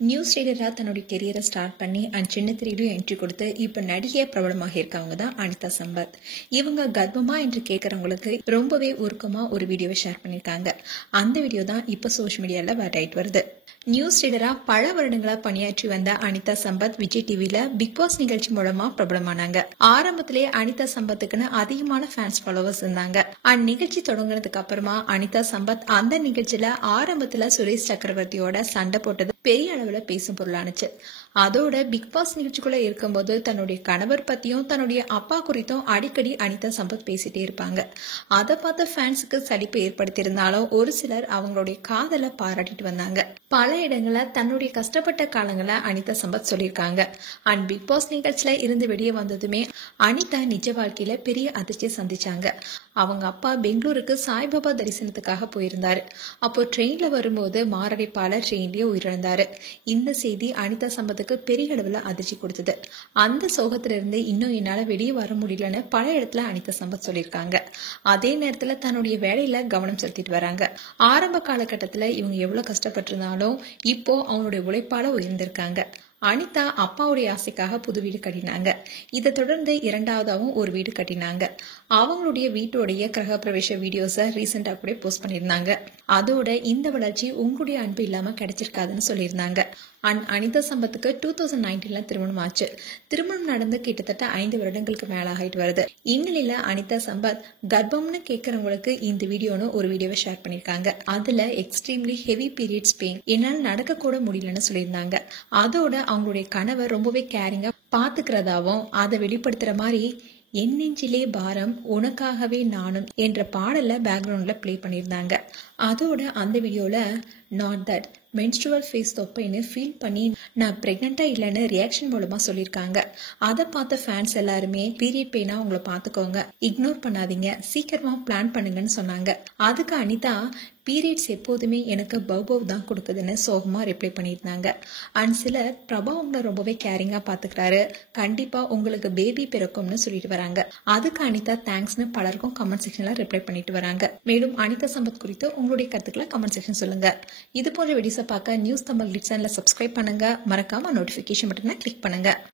News ரீடரா தன்னுடைய கெரியரை start பண்ணி சின்ன திரையிலும் என்ட்ரி கொடுத்து இப்ப நடிகை பிரபலமாக இருக்கவங்க தான் அனிதா சம்பத். இவங்க கர்ப்பமா என்று கேட்கறவங்களுக்கு ரொம்பவே உருக்கமா ஒரு வீடியோவை ஷேர் பண்ணிருக்காங்க. அந்த வீடியோ தான் இப்ப சோஷியல் மீடியால வைரல் வருது. நியூஸ் ரீடரா பல வருடங்களா பணியாற்றி வந்த அனிதா சம்பத் விஜய் டிவில பிக் பாஸ் நிகழ்ச்சி மூலமா பிரபலமானாங்க. ஆரம்பத்திலே அனிதா சம்பத்துக்குன்னு அதிகமான ஃபேன்ஸ் ஃபாலோவர்ஸ் இருந்தாங்க. அந்நிகழ்ச்சி தொடங்கினதுக்கு அப்புறமா அனிதா சம்பத் அந்த நிகழ்ச்சியில ஆரம்பத்துல சுரேஷ் சக்கரவர்த்தியோட சண்டை போட்டது பெரிய அளவுல பேசும் பொருளானுச்சு. அதோட பிக் பாஸ் நிகழ்ச்சிக்குள்ள இருக்கும்போது தன்னுடைய கணவர் பத்தியும் தன்னுடைய அப்பா குறித்தும் அடிக்கடி அனிதா சம்பத் பேசிட்டே இருப்பாங்க. அதை பார்த்த ஃபேன்ஸுக்கு சலிப்பு ஏற்படுத்தியிருந்தாலும் ஒரு சிலர் அவங்களுடைய காதலை பாராட்டிட்டு வந்தாங்க. பல இடங்கள்ல தன்னுடைய கஷ்டப்பட்ட காலங்களை அனிதா சம்பத் சொல்லியிருக்காங்க. பிக் பாஸ் நிகழ்ச்சியில இருந்து வெளியே வந்ததுமே அனிதா நிஜ வாழ்க்கையில பெரிய அதிர்ச்சியை சந்திச்சாங்க. அவங்க அப்பா பெங்களூருக்கு சாய்பாபா தரிசனத்துக்காக போயிருந்தாரு. அப்போ ட்ரெயின்ல வரும்போது மாரடைப்பால ட்ரெயின்லயே உயிரிழந்தாரு. இந்த செய்தி அனிதா சம்பத்துக்கு பெரிய அளவுல அதிர்ச்சி கொடுத்தது. அந்த சோகத்துல இருந்து இன்னும் என்னால வெளியே வர முடியலன்னு பல இடத்துல அனிதா சம்பத் சொல்லியிருக்காங்க. அதே நேரத்துல தன்னுடைய வேலையில கவனம் செலுத்திட்டு வராங்க. ஆரம்ப காலகட்டத்துல இவங்க எவ்வளவு கஷ்டப்பட்டிருந்தாலும் இப்போ அவங்களுடைய உழைப்பால உயர்ந்திருக்காங்க. அனிதா அப்பாவுடைய ஆசைக்காக புது வீடு கட்டினாங்க. இதை தொடர்ந்து இரண்டாவதாவும் ஒரு வீடு கட்டினாங்க. அவங்களுடைய வீட்டுடைய கிரகப்பிரவேச வீடியோஸை ரீசெண்டா கூட போஸ்ட் பண்ணியிருந்தாங்க. அதோட இந்த வளர்ச்சி உங்களுடைய அன்பு இல்லாம கிடைச்சிருக்காதுன்னு சொல்லியிருந்தாங்க. அனிதா சம்பத்துக்கு 2019 திருமணம் ஆச்சு. திருமணம் நடந்து கிட்டத்தட்ட 5 வருடங்களுக்கு மேல ஆகிட்டு வருது. இந்நிலையில அனிதா சம்பத் கர்ப்பம்னு கேட்கறவங்களுக்கு இந்த வீடியோன்னு ஒரு வீடியோவை ஷேர் பண்ணிருக்காங்க. அதுல எக்ஸ்ட்ரீம்லி ஹெவி பீரியட்ஸ் பெயின், என்னால நடக்க கூட முடியலன்னு சொல்லியிருந்தாங்க. அதோட அவங்களுடைய கணவர் ரொம்பவே கேரிங்கா பாத்துக்கிறதாவும் அதை வெளிப்படுத்துற மாதிரி என் நெஞ்சிலே பாரம் உனக்காகவே நானும் என்ற பாடல பேக்ரவுண்ட்ல பிளே பண்ணியிருந்தாங்க. அதோட அந்த வீடியோல நாட் தட் மென்ஸ்ட்ருவல் ஃபேஸ் தொப்பைன்னு ஃபீல் பண்ணி நான் பிரெக்னண்டா இல்லைன்னு ரியாக்ஷன் மூலமா சொல்லியிருக்காங்க. அதை பார்த்த ஃபேன்ஸ் எல்லாருமே பீரியட் பெயினா உங்களை பார்த்துக்கோங்க, இக்னோர் பண்ணாதீங்க, சீக்கிரமா பிளான் பண்ணுங்கன்னு சொன்னாங்க. அதுக்கு அனிதா பீரியட்ஸ் எப்போதுமே எனக்கு பவ் தான் கொடுக்குதுன்னு சோகமா ரிப்ளை பண்ணியிருந்தாங்க. சிலர் பிரபா உங்களை ரொம்பவே கேரிங்கா பாத்துக்கிறாரு, கண்டிப்பா உங்களுக்கு பேபி பிறக்கும்னு சொல்லிட்டு வராங்க. அதுக்கு அனிதா தேங்க்ஸ்னு பலருக்கும் கமெண்ட் செக்ஷன்ல ரிப்ளை பண்ணிட்டு வராங்க. மேலும் அனிதா சம்பத் குறித்து உங்களுடைய கருத்துக்களை கமெண்ட் செக்ஷன் சொல்லுங்க. இது போன்ற வீடியோஸை பார்க்க நியூஸ் தமிழ் சேனலை சப்ஸ்கிரைப் பண்ணுங்க. மறக்காம நோட்டிபிகேஷன் பட்டனை கிளிக் பண்ணுங்க.